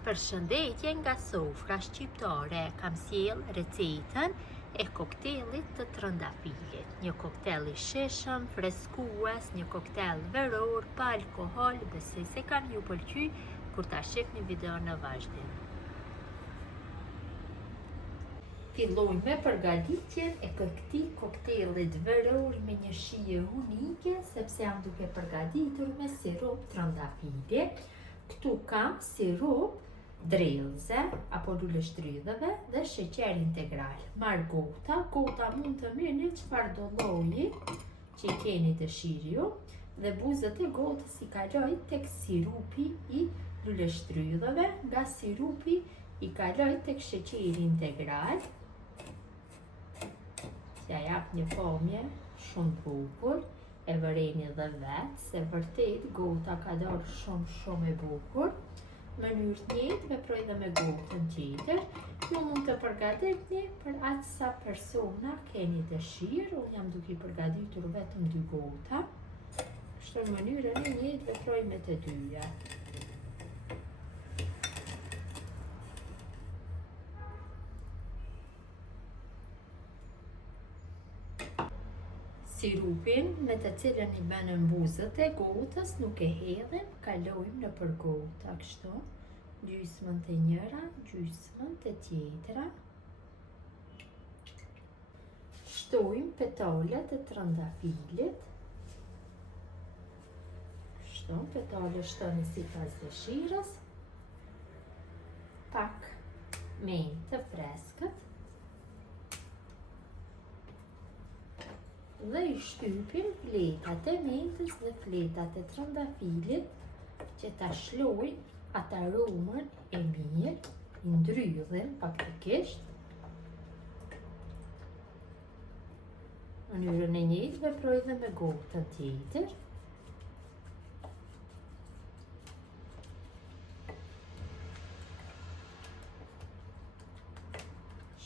Përshëndetje nga sofra shqiptare, kam sjell recetën e koktelit të trëndafilit. Një koktel i shishëm, freskues, një koktel veror, pa alkohol, besoj se kanë ju pëlqy kur ta shihni videon në vazhdim. Fillojmë me përgatitjen e këtij koktelit veror me një shije unike, sepse jam duke përgatitur me sirup trëndafili. Këtu kam sirup drellëze apo luleshtrydhëve dhe sheqer integral. Marr gota mund të merrni çfarë do lloji që i keni dëshirë ju dhe buzët e gotës i kaloj tek sirupi i luleshtrydhëve, nga sirupi i kaloj tek sheqeri integral. Ja jap një pamje shumë bukur, e vëreni dhe vetë, se vërtet gota ka dalë shumë e bukur. Në mënyrë të njëjtë veproj dhe me gotën tjetër. Ju mund të përgatitni për aq sa persona keni dëshirë. Unë jam duke i përgatitur vetëm 2 gota. Kështu në mënyrën e njëjtë veproj me të dyja. Sirupin me të cilën i bënën buzët e gotës nuk e hedhim, kalojmë në për gota, kështu, gjysmën të njëra, gjysmën të tjetra. Shtojmë petalet e trëndafilit. Kështu, petalet shtoni sipas dëshirës. Pak menjë të freskët. Dhe i shtypim fletat e mentës dhe fletat e trëndafilit që ta shlojnë atë aromën e mirë, i ndrydhin faktikisht. Në mënyrën e njëjtë veproj dhe me gotën tjetër.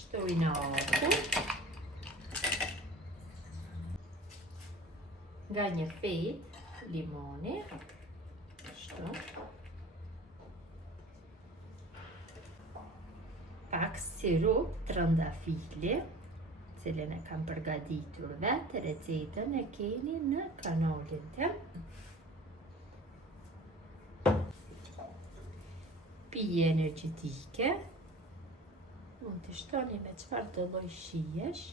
Shtoj në ato. Nga një fejt limoni, kështu, pak sirup trëndafili, cilën e kam përgatitur vetë, recetën e keni në kanalin tim. Pije energjetike, mund të shtoni me çfarë do lloj shijesh.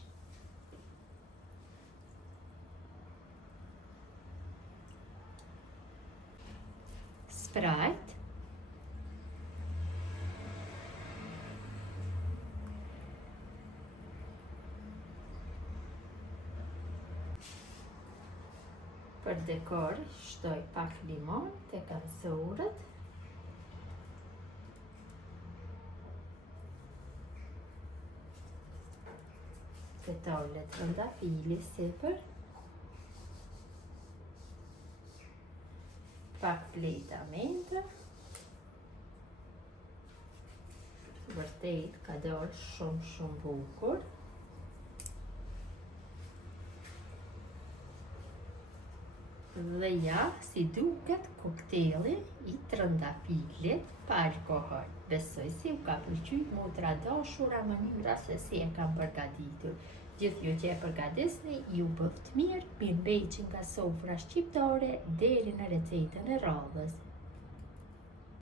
Sprite, për dekor shtoj pak limon tek anësorët. Petale trëndafili sipër. Pak fleta mentë. Vërtet ka dalë shumë bukur. Dhe ja, si duket kokteli i trëndafilit pa alkohol. Besoj si u ka pëlqyer motra dashura mënyra se si e kam përgatitur. Gjithë ju që e përgatisni, ju bëft mirë, mirëmbëjtje nga sofra shqiptare deri në recetën e radhës.